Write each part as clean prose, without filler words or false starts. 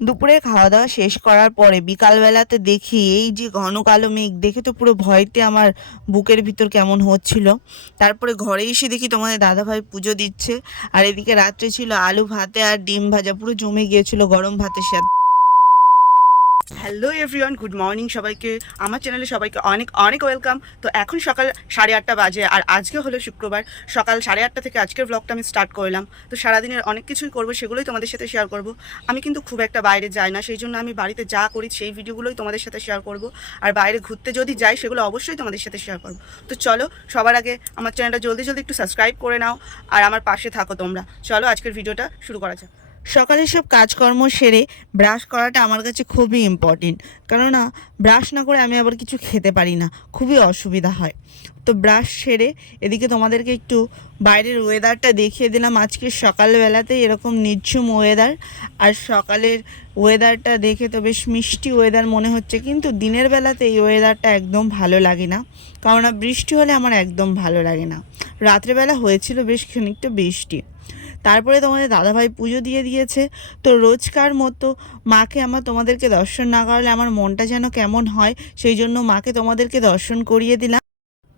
দুপুরে খাওয়া দাওয়া শেষ করার পরে বিকালবেলাতে দেখি এই যে ঘন কালো মেঘ দেখে তো পুরো ভয়তে আমার বুকের ভিতর কেমন হচ্ছিল। তারপরে ঘরে এসে দেখি তোমাদের দাদাভাই পুজো দিচ্ছে, আর এদিকে রাত্রে ছিল আলু ভাতে আর ডিম ভাজা, পুরো জমে গিয়েছিল গরম ভাতের সাথে। হ্যালো এভরিওয়ান, গুড মর্নিং সবাইকে, আমার চ্যানেলে সবাইকে অনেক অনেক ওয়েলকাম। তো এখন সকাল 8:30 বাজে, আর আজকে হলো শুক্রবার। সকাল 8:30 থেকে আজকের ব্লগটা আমি স্টার্ট করলাম। তো সারাদিনের অনেক কিছুই করবো, সেগুলোই তোমাদের সাথে শেয়ার করব। আমি কিন্তু খুব একটা বাইরে যাই না, সেই জন্য আমি বাড়িতে যা করি সেই ভিডিওগুলোই তোমাদের সাথে শেয়ার করব। আর বাইরে ঘুরতে যদি যাই সেগুলো অবশ্যই তোমাদের সাথে শেয়ার করব। তো চলো, সবার আগে আমার চ্যানেলটা জলদি জলদি একটু সাবস্ক্রাইব করে নাও আর আমার পাশে থাকো তোমরা। চলো আজকের ভিডিওটা শুরু করা যাক। সকালে সব কাজকর্ম সেরে ব্রাশ করাটা আমার কাছে খুবই ইম্পর্টেন্ট, কেননা ব্রাশ না করে আমি আবার কিছু খেতে পারি না, খুবই অসুবিধা হয়। তো ব্রাশ সেরে এদিকে তোমাদেরকে একটু বাইরের ওয়েদারটা দেখিয়ে দিলাম। আজকে সকালবেলাতে এরকম নিঝুম ওয়েদার, আর সকালের ওয়েদারটা দেখে তো বেশ মিষ্টি ওয়েদার মনে হচ্ছে, কিন্তু দিনের বেলাতে এই ওয়েদারটা একদম ভালো লাগে না, কেননা বৃষ্টি হলে আমার একদম ভালো লাগে না। রাত্রেবেলা হয়েছিল বেশ খানিকটা বৃষ্টি। তারপরে তোমাদের দাদাভাই পুজো দিয়ে দিয়েছে। তো রোজকার মতো মাকে আমার তোমাদেরকে দর্শন না করালে আমার মনটা যেন কেমন হয়, সেই জন্য মাকে তোমাদেরকে দর্শন করিয়ে দিলাম।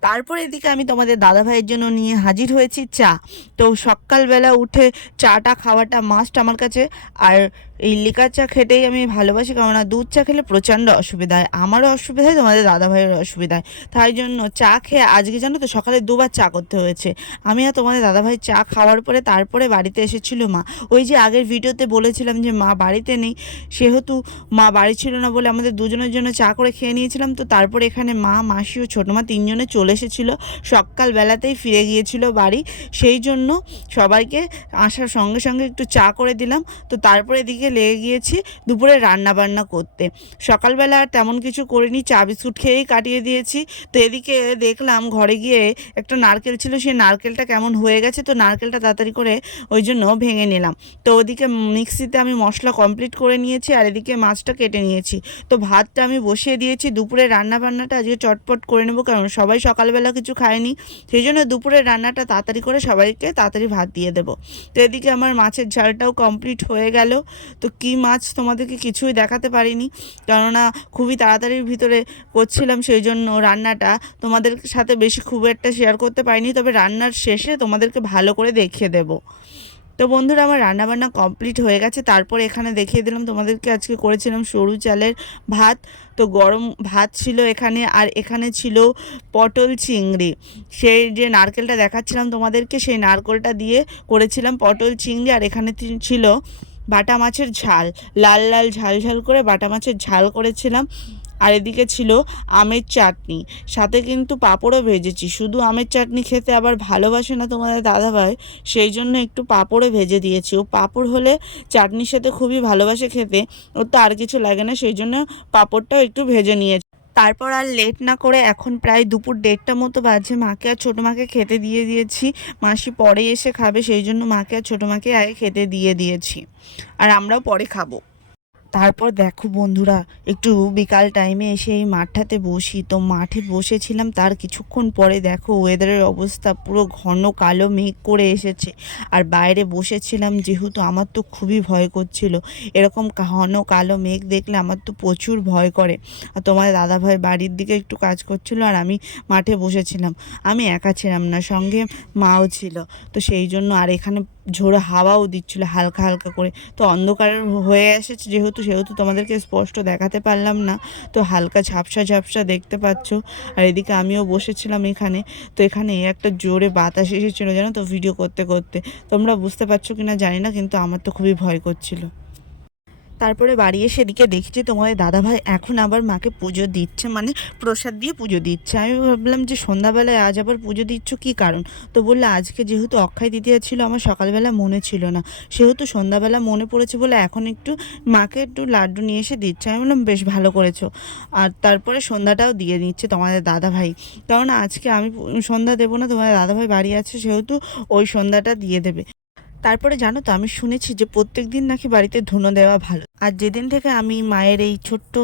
তারপর এদিকে আমি তোমাদের দাদাভাইয়ের জন্য নিয়ে হাজির হয়েছি চা। তো সকালবেলা উঠে চাটা খাওয়াটা মাস্ট আমার কাছে। আর এই লিকার চা খেতেই আমি ভালোবাসি, কেননা দুধ চা খেলে প্রচণ্ড অসুবিধা হয়, আমারও অসুবিধা হয়, তোমাদের দাদাভাইয়েরও অসুবিধা হয়। তাই জন্য চা খেয়ে আজকে জানো তো সকালে দুবার চা করতে হয়েছে। আমি আর তোমাদের দাদাভাই চা খাওয়ার পরে তারপরে বাড়িতে এসেছিল মা। ওই যে আগের ভিডিওতে বলেছিলাম যে মা বাড়িতে নেই, সেহেতু মা বাড়ি ছিল না বলে আমাদের দুজনের জন্য চা করে খেয়ে নিয়েছিলাম। তো তারপরে এখানে মা, মাসি ও ছোটো মা তিনজনে চলে এসেছিলো, সকালবেলাতেই ফিরে গিয়েছিল বাড়ি, সেই জন্য সবাইকে আসার সঙ্গে সঙ্গে একটু চা করে দিলাম। তো তারপরে এদিকে লেগে গিয়েছি দুপুরে রান্না বান্না করতে। সকালবেলা আর তেমন কিছু করিনি, চা বিস্কুট খেয়েই কাটিয়ে দিয়েছি। তো এদিকে দেখলাম ঘরে গিয়ে একটা নারকেল ছিল, সেই নারকেলটা কেমন হয়ে গেছে, তো নারকেলটা তাড়াতাড়ি করে ওই জন্য ভেঙে নিলাম। তো ওদিকে মিক্সিতে আমি মশলা কমপ্লিট করে নিয়েছি, আর এদিকে মাছটা কেটে নিয়েছি। তো ভাতটা আমি বসিয়ে দিয়েছি। দুপুরে রান্না বান্নাটা আজকে চটপট করে নেবো, কারণ সবাই সকালবেলা কিছু খায়নি, সেই জন্য দুপুরের রান্নাটা তাড়াতাড়ি করে সবাইকে তাড়াতাড়ি ভাত দিয়ে দেবো। তো এদিকে আমার মাছের ঝালটাও কমপ্লিট হয়ে গেল। তো কী মাছ তোমাদেরকে কিছুই দেখাতে পারিনি, কেননা খুবই তাড়াতাড়ির ভিতরে করছিলাম, সেই জন্য রান্নাটা তোমাদের সাথে বেশি খুব একটা শেয়ার করতে পারিনি, তবে রান্নার শেষে তোমাদেরকে ভালো করে দেখিয়ে দেবো। তো বন্ধুরা, আমার রান্নাবান্না কমপ্লিট হয়ে গেছে। তারপর এখানে দেখিয়ে দিলাম তোমাদেরকে আজকে করেছিলাম সরু চালের ভাত। তো গরম ভাত ছিল এখানে, আর এখানে ছিল পটল চিংড়ি। সেই যে নারকেলটা দেখাচ্ছিলাম তোমাদেরকে, সেই নারকেলটা দিয়ে করেছিলাম পটল চিংড়ি। আর এখানে ছিল বাটা মাছের ঝাল, লাল লাল ঝাল ঝাল করে বাটা মাছের ঝাল করেছিলাম। আর এদিকে ছিল আমের চাটনি, সাথে কিন্তু পাঁপড়ও ভেজেছি। শুধু আমের চাটনি খেতে আবার ভালোবাসে না তোমাদের দাদাভাই, সেই জন্য একটু পাঁপড়ও ভেজে দিয়েছি। ও পাঁপড় হলে চাটনির সাথে খুবই ভালোবাসে খেতে, ওর তো আর কিছু লাগে না, সেই জন্য পাঁপড়টাও একটু ভেজে নিয়েছি। তারপর আর লেট না করে এখন প্রায় দুপুর 1:30 মতো বাজে, মাকে আর ছোটো মাকে খেতে দিয়ে দিয়েছি। মাসি পরে এসে খাবে, সেই জন্য মাকে আর ছোটো মাকে আগে খেতে দিয়ে দিয়েছি, আর আমরাও পরে খাবো। তারপর দেখো বন্ধুরা, একটু বিকাল টাইমে এসে এই মাঠটাতে বসি। তো মাঠে বসেছিলাম, তার কিছুক্ষণ পরে দেখো ওয়েদারের অবস্থা পুরো ঘন কালো মেঘ করে এসেছে। আর বাইরে বসেছিলাম যেহেতু, আমার তো খুবই ভয় করছিল, এরকম ঘন কালো মেঘ দেখলে আমার তো প্রচুর ভয় করে। আর তোমার দাদাভাই বাড়ির দিকে একটু কাজ করছিল, আর আমি মাঠে বসেছিলাম। আমি একা ছিলাম না, সঙ্গে মাও ছিল। তো সেই জন্য, আর এখানে ঝোড়ো হাওয়াও দিচ্ছিল হালকা হালকা করে। তো অন্ধকার হয়ে এসেছে সেহেতু তোমাদেরকে স্পষ্ট দেখাতে পারলাম না, তো হালকা ঝাপসা ঝাপসা দেখতে পাচ্ছ। আর এদিকে আমিও বসেছিলাম এখানে। তো এখানে একটা জোরে বাতাস এসেছিলো জানো তো, ভিডিও করতে করতে। তোমরা বুঝতে পারছো কিনা জানি না, কিন্তু আমার তো খুবই ভয় করছিল। তারপরে বাড়ি এসে এদিকে দেখছি তোমাদের দাদাভাই এখন আবার মাকে পুজো দিচ্ছে, মানে প্রসাদ দিয়ে পুজো দিচ্ছে। আমি ভাবলাম যে সন্ধ্যাবেলায় আজ আবার পুজো দিচ্ছ, কী কারণ? তো বললে আজকে যেহেতু অক্ষয় তৃতীয়া ছিল, আমার সকালবেলা মনে ছিল না, সেহেতু সন্ধ্যাবেলা মনে পড়েছে বলে এখন একটু মাকে একটু লাড্ডু নিয়ে এসে দিচ্ছে। আমি বললাম বেশ ভালো করেছো। আর তারপরে সন্ধ্যাটাও দিয়ে নিচ্ছে তোমাদের দাদাভাই, কারণ আজকে আমি সন্ধ্যা দেবো না, তোমাদের দাদাভাই বাড়ি আছে, সেহেতু ওই সন্ধ্যাটা দিয়ে দেবে। তারপরে জানো তো, আমি শুনেছি যে প্রত্যেক দিন নাকি বাড়িতে ধুনো দেওয়া ভালো। আর যেদিন থেকে আমি মায়ের এই ছোট্ট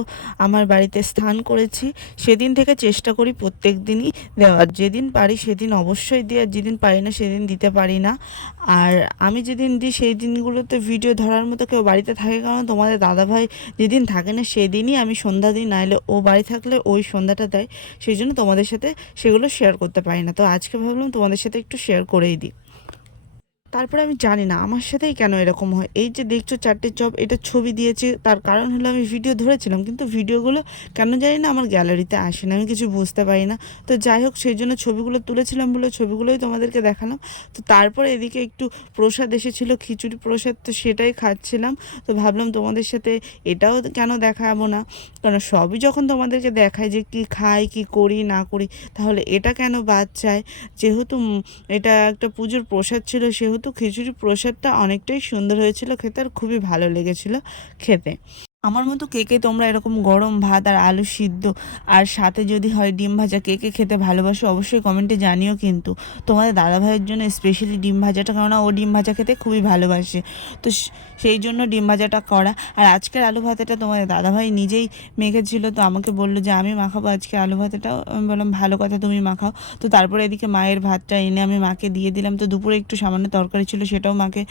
আমার বাড়িতে স্নান করেছি, সেদিন থেকে চেষ্টা করি প্রত্যেক দিনই দেওয়ার। যেদিন পারি সেদিন অবশ্যই দিই, আর যেদিন পারি না সেদিন দিতে পারি না। আর আমি যেদিন দিই সেই দিনগুলোতে ভিডিও ধরার মতো কেউ বাড়িতে থাকে, কারণ তোমাদের দাদাভাই যেদিন থাকে না সেদিনই আমি সন্ধ্যা দিই, নাহলে ও বাড়ি থাকলে ওই সন্ধ্যাটা দেয়। সেই জন্য তোমাদের সাথে সেগুলো শেয়ার করতে পারি না। তো আজকে ভাবলাম তোমাদের সাথে একটু শেয়ার করেই দিই। তারপরে আমি জানি না আমার সাথেই কেন এরকম হয়। এই যে দেখছো 4টে চপ, এটা ছবি দিয়েছে, তার কারণ হলো আমি ভিডিও ধরেছিলাম, কিন্তু ভিডিওগুলো কেন জানি না আমার গ্যালারিতে আসে না, আমি কিছু বুঝতে পারি না। তো যাই হোক, সেই জন্য ছবিগুলো তুলেছিলাম বলে ছবিগুলোই তোমাদেরকে দেখালাম। তো তারপরে এদিকে একটু প্রসাদ এসেছিলো, খিচুড়ি প্রসাদ, তো সেটাই খাচ্ছিলাম। তো ভাবলাম তোমাদের সাথে এটাও কেন দেখাবো না, কারণ সবই যখন তোমাদেরকে দেখায় যে কি খাই, কি করি না করি, তাহলে এটা কেন বাদ চায়। যেহেতু এটা একটা পুজোর প্রসাদ ছিল, সেহেতু খিচুড়ি প্রসাদটা অনেকটাই সুন্দর হয়েছিল খেতে, আর খুবই ভালো লেগেছিল খেতে। আমার মতো কে কে তোমরা এরকম গরম ভাত আর আলু সিদ্ধ আর সাথে যদি হয় ডিম ভাজা, কে কে খেতে ভালোবাসো অবশ্যই কমেন্টে জানিও। কিন্তু তোমাদের দাদাভাইয়ের জন্য স্পেশালি ডিম ভাজাটা, কেননা ও ডিম ভাজা খেতে খুবই ভালোবাসে, তো সেই জন্য ডিম ভাজাটা করা। আর আজকের আলু ভাতেটা তোমাদের দাদাভাই নিজেই মেখেছিল, তো আমাকে বললো যে আমি মাখাবো আজকে আলু ভাতেটাও। আমি বললাম ভালো কথা, তুমি মাখাও। তো তারপরে এদিকে মায়ের ভাতটা এনে আমি মাকে দিয়ে দিলাম। তো দুপুরে একটু সামান্য তরকারি ছিল, সেটাও মাকে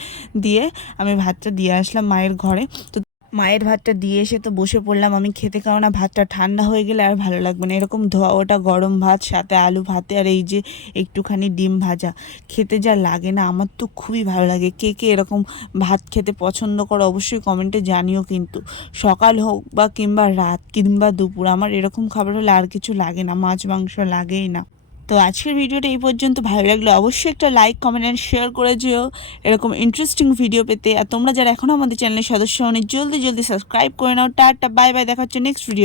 দিয়ে আমি ভাতটা দিয়ে আসলাম মায়ের ঘরে। তো মায়ের ভাতটা দিয়ে এসে তো বসে পড়লাম আমি খেতে, কেননা ভাতটা ঠান্ডা হয়ে গেলে আর ভালো লাগবে না। এরকম ধোয়া ওটা গরম ভাত, সাথে আলু ভাতে আর এই যে একটুখানি ডিম ভাজা, খেতে যা লাগে না, আমার তো খুবই ভালো লাগে। কে কে এরকম ভাত খেতে পছন্দ করো অবশ্যই কমেন্টে জানিও। কিন্তু সকাল হোক বা কিংবা রাত কিংবা দুপুর, আমার এরকম খাবার হলে আর কিছু লাগে না, মাছ মাংস লাগেই না। তো আজকের ভিডিওটা এই পর্যন্ত। ভালো লাগলে অবশ্যই একটা লাইক, কমেন্ট অ্যান্ড শেয়ার করে যেও এরকম ইন্টারেস্টিং ভিডিও পেতে। আর তোমরা যারা এখনও আমাদের চ্যানেলের সদস্য হওনি, জলদি জলদি সাবস্ক্রাইব করে নাও। টাটা, বাই বাই, দেখা হচ্ছে নেক্সট ভিডিও।